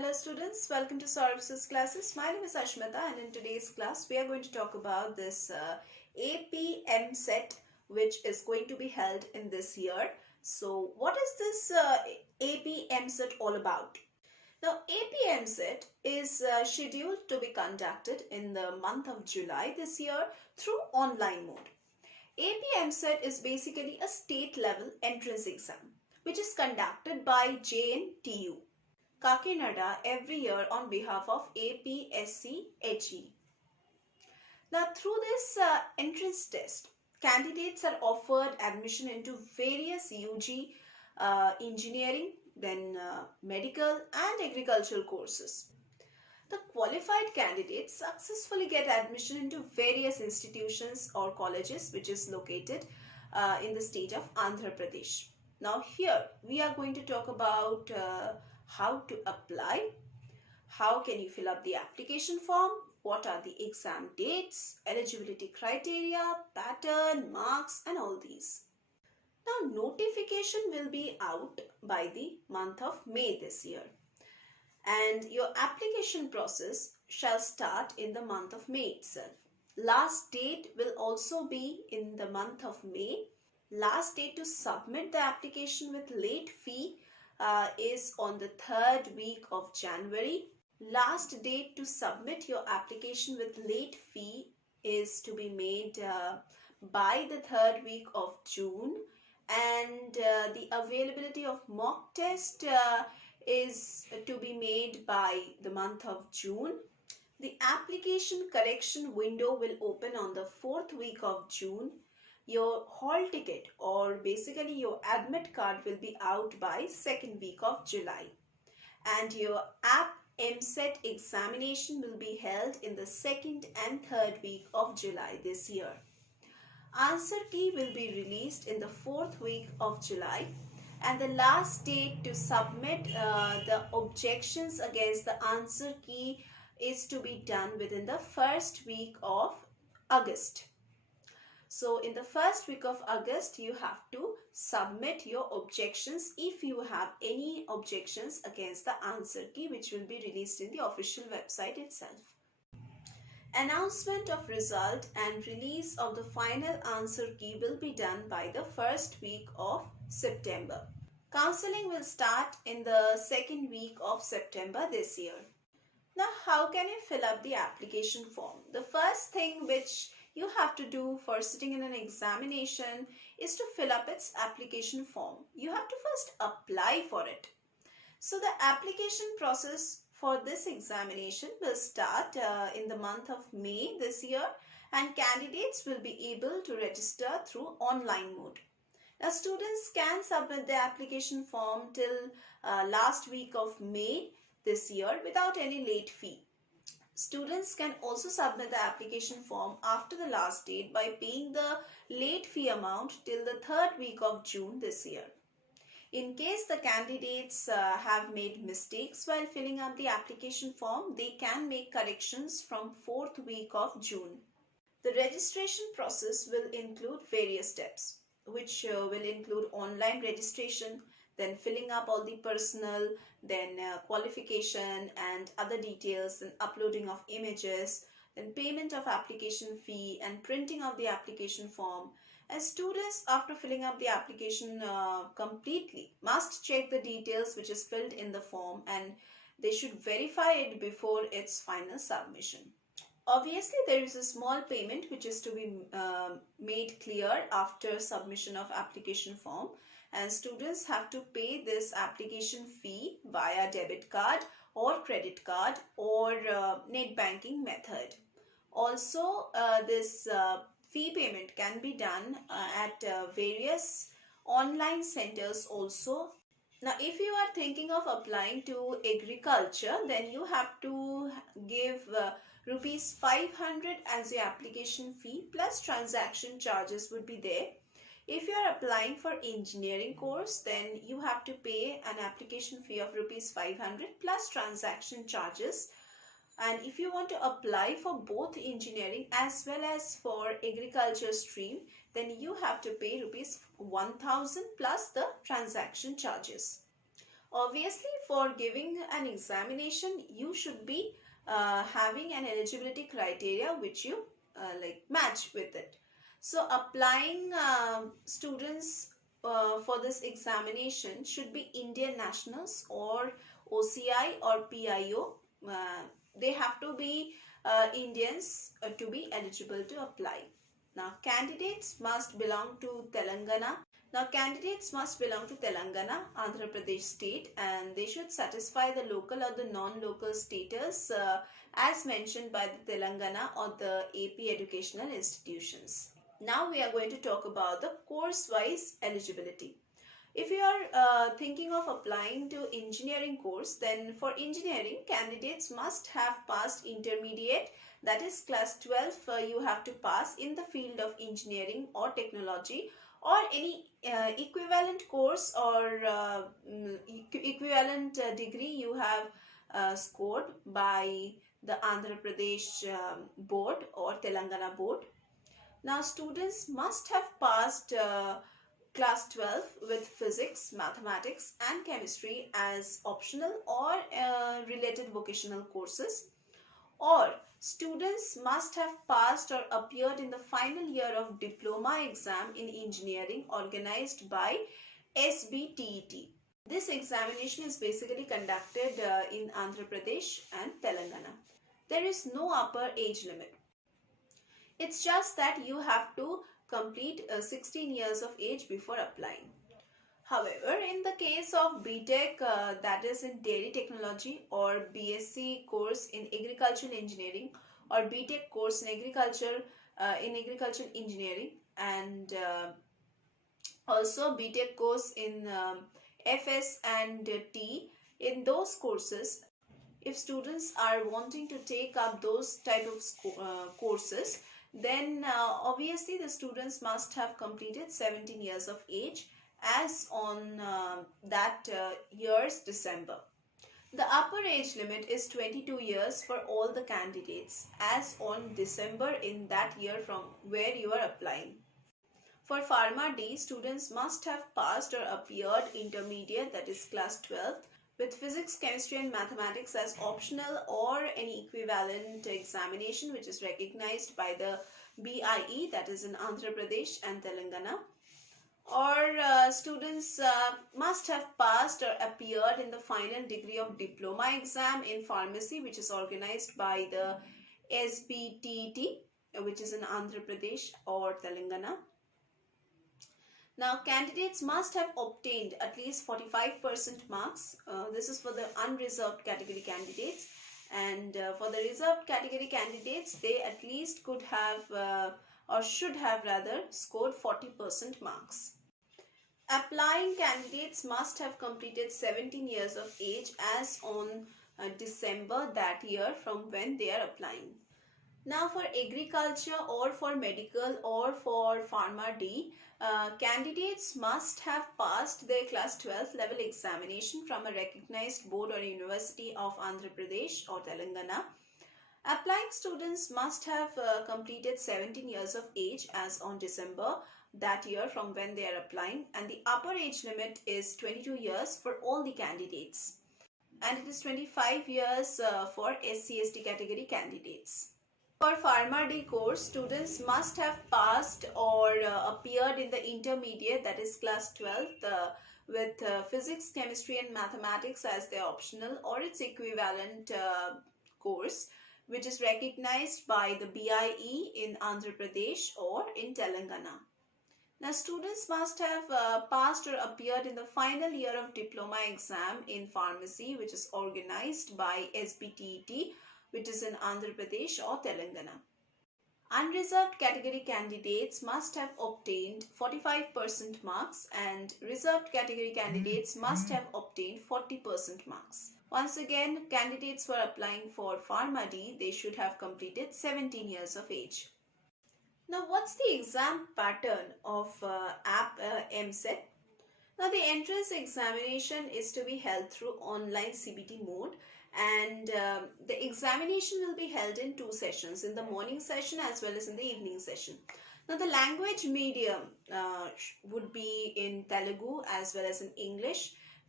Hello students, welcome to Services classes. My name is Ashmita and in today's class we are going to talk about this AP EAMCET which is going to be held in this year. So what is this AP EAMCET all about? Now AP EAMCET is scheduled to be conducted in the month of July this year through online mode. AP EAMCET is basically a state level entrance exam which is conducted by JNTU, Kakinada, every year on behalf of APSCHE. Now, through this entrance test, candidates are offered admission into various UG, engineering, then medical and agricultural courses. The qualified candidates successfully get admission into various institutions or colleges which is located in the state of Andhra Pradesh. Now, here we are going to talk about how to apply, how can you fill up the application form, what are the exam dates, eligibility criteria, pattern, marks and all these. Now notification will be out by the month of May this year and your application process shall start in the month of May itself. Last date will also be in the month of May. Last date to submit the application with late fee is on the 3rd week of January. Last date to submit your application with late fee is to be made by the 3rd week of June, and the availability of mock test is to be made by the month of June. The application correction window will open on the 4th week of June. Your hall ticket or basically your admit card will be out by 2nd week of July, and your AP EAMCET examination will be held in the 2nd and 3rd week of July this year. Answer key will be released in the 4th week of July, and the last date to submit the objections against the answer key is to be done within the 1st week of August. So in the 1st week of August, you have to submit your objections if you have any objections against the answer key, which will be released in the official website itself. Announcement of result and release of the final answer key will be done by the 1st week of September. Counseling will start in the 2nd week of September this year. Now, how can you fill up the application form? The first thing which you have to do for sitting in an examination is to fill up its application form. You have to first apply for it. So the application process for this examination will start in the month of May this year, and candidates will be able to register through online mode. Now students can submit the application form till last week of May this year without any late fee. Students can also submit the application form after the last date by paying the late fee amount till the 3rd week of June this year. In case the candidates have made mistakes while filling up the application form, they can make corrections from 4th week of June. The registration process will include various steps, which will include online registration, then filling up all the personal, then qualification and other details, and uploading of images, then payment of application fee and printing of the application form. And students, after filling up the application completely, must check the details which is filled in the form, and they should verify it before its final submission. Obviously, there is a small payment which is to be made clear after submission of application form, and students have to pay this application fee via debit card or credit card or net banking method. Also, this fee payment can be done at various online centers also. Now, if you are thinking of applying to agriculture, then you have to give rupees 500 as the application fee plus transaction charges would be there. If you are applying for engineering course, then you have to pay an application fee of rupees 500 plus transaction charges. And if you want to apply for both engineering as well as for agriculture stream, then you have to pay rupees 1000 plus the transaction charges. Obviously, for giving an examination, you should be having an eligibility criteria which you match with it. So applying students for this examination should be Indian nationals or OCI or PIO. They have to be Indians to be eligible to apply. Now candidates must belong to Telangana. Andhra Pradesh state, and they should satisfy the local or the non-local status as mentioned by the Telangana or the AP educational institutions. Now we are going to talk about the course-wise eligibility. If you are thinking of applying to engineering course, then for engineering, candidates must have passed intermediate, that is class 12 you have to pass in the field of engineering or technology, or any equivalent course or equivalent degree you have scored by the Andhra Pradesh board or Telangana board. Now students must have passed class 12 with physics, mathematics and chemistry as optional or related vocational courses, or students must have passed or appeared in the final year of diploma exam in engineering organized by SBTET. This examination is basically conducted in Andhra Pradesh and Telangana. There is no upper age limit. It's just that you have to complete 16 years of age before applying. However, in the case of BTech, that is in dairy technology, or BSc course in agricultural engineering, or BTech course in agricultural engineering, and also BTech course in FS and T, in those courses, if students are wanting to take up those type of courses, then obviously the students must have completed 17 years of age as on that year's December. The upper age limit is 22 years for all the candidates as on December in that year from where you are applying. For Pharma D, students must have passed or appeared intermediate, that is class 12th, with physics, chemistry and mathematics as optional or any equivalent examination which is recognized by the BIE, that is in Andhra Pradesh and Telangana. Or students must have passed or appeared in the final degree of diploma exam in pharmacy which is organized by the SBTET, which is in Andhra Pradesh or Telangana. Now, candidates must have obtained at least 45% marks. This is for the unreserved category candidates. And for the reserved category candidates, they at least could have or should have rather scored 40% marks. Applying candidates must have completed 17 years of age as on December that year from when they are applying. Now for agriculture or for medical or for Pharma D, candidates must have passed their class 12th level examination from a recognized board or university of Andhra Pradesh or Telangana. Applying students must have completed 17 years of age as on December that year from when they are applying, and the upper age limit is 22 years for all the candidates, and it is 25 years for SC/ST category candidates. For Pharma D course, students must have passed or appeared in the intermediate, that is class 12th, with physics, chemistry and mathematics as their optional or its equivalent course, which is recognized by the BIE in Andhra Pradesh or in Telangana. Now, students must have passed or appeared in the final year of diploma exam in pharmacy, which is organized by SBTET, which is in Andhra Pradesh or Telangana. Unreserved category candidates must have obtained 45% marks, and reserved category candidates must have obtained 40% marks. Once again, candidates who are applying for Pharma D, they should have completed 17 years of age. Now, what's the exam pattern of AP EAMCET? Now, the entrance examination is to be held through online CBT mode, and the examination will be held in 2 sessions, in the morning session as well as in the evening session. Now, the language medium would be in Telugu as well as in English.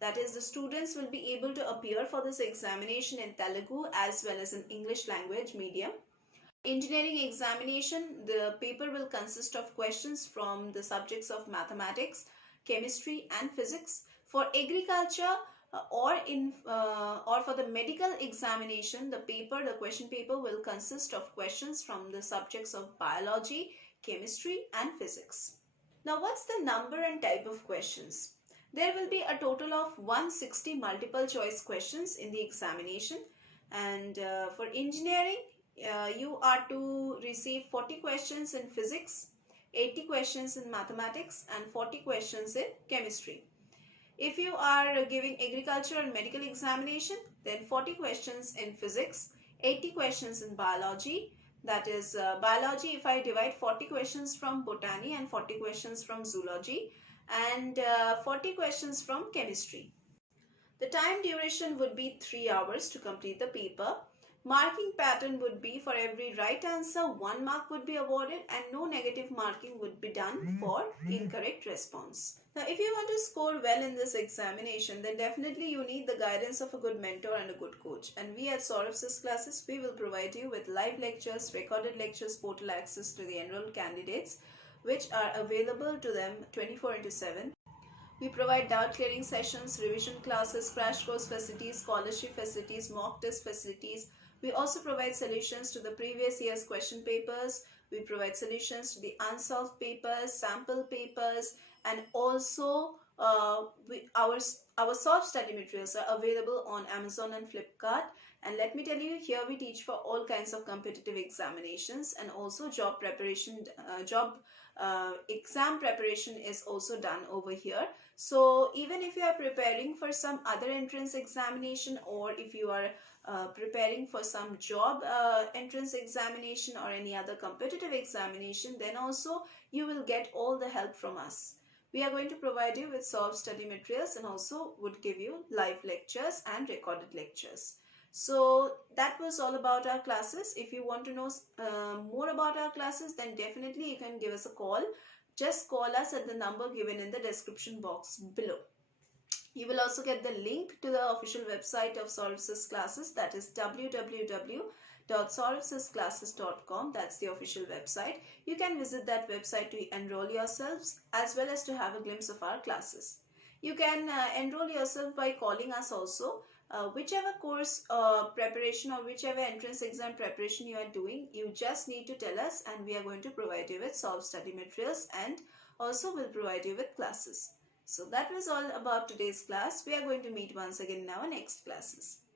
That is, the students will be able to appear for this examination in Telugu as well as in English language medium. Engineering examination, the paper will consist of questions from the subjects of mathematics, chemistry and physics. For agriculture or for the medical examination, the question paper will consist of questions from the subjects of biology, chemistry and physics. Now, what's the number and type of questions? There will be a total of 160 multiple choice questions in the examination, and for engineering, you are to receive 40 questions in physics, 80 questions in mathematics and 40 questions in chemistry. If you are giving agriculture and medical examination, then 40 questions in physics, 80 questions in biology. That is biology, if I divide 40 questions from botany and 40 questions from zoology, and 40 questions from chemistry. The time duration would be 3 hours to complete the paper. Marking pattern would be for every right answer 1 mark would be awarded and no negative marking would be done for incorrect response. Now, if you want to score well in this examination, then definitely you need the guidance of a good mentor and a good coach. And we at Saurabh's classes, we will provide you with live lectures, recorded lectures, portal access to the enrolled candidates, which are available to them 24/7. We provide doubt clearing sessions, revision classes, crash course facilities, scholarship facilities, mock test facilities. We also provide solutions to the previous year's question papers. We provide solutions to the unsolved papers, sample papers, and also our solved study materials are available on Amazon and Flipkart. And let me tell you, here we teach for all kinds of competitive examinations, and also job preparation, exam preparation is also done over here. So even if you are preparing for some other entrance examination, or if you are preparing for some job entrance examination or any other competitive examination, then also you will get all the help from us. We are going to provide you with solved study materials and also would give you live lectures and recorded lectures. So that was all about our classes. If you want to know more about our classes, then definitely you can give us a call. Just call us at the number given in the description box below. You will also get the link to the official website of Saurabh's classes, that is www.saurabhsclasses.com. That's the official website. You can visit that website to enroll yourselves as well as to have a glimpse of our classes. You can enroll yourself by calling us also. Whichever course preparation or whichever entrance exam preparation you are doing, you just need to tell us and we are going to provide you with solved study materials and also will provide you with classes. So that was all about today's class. We are going to meet once again in our next classes.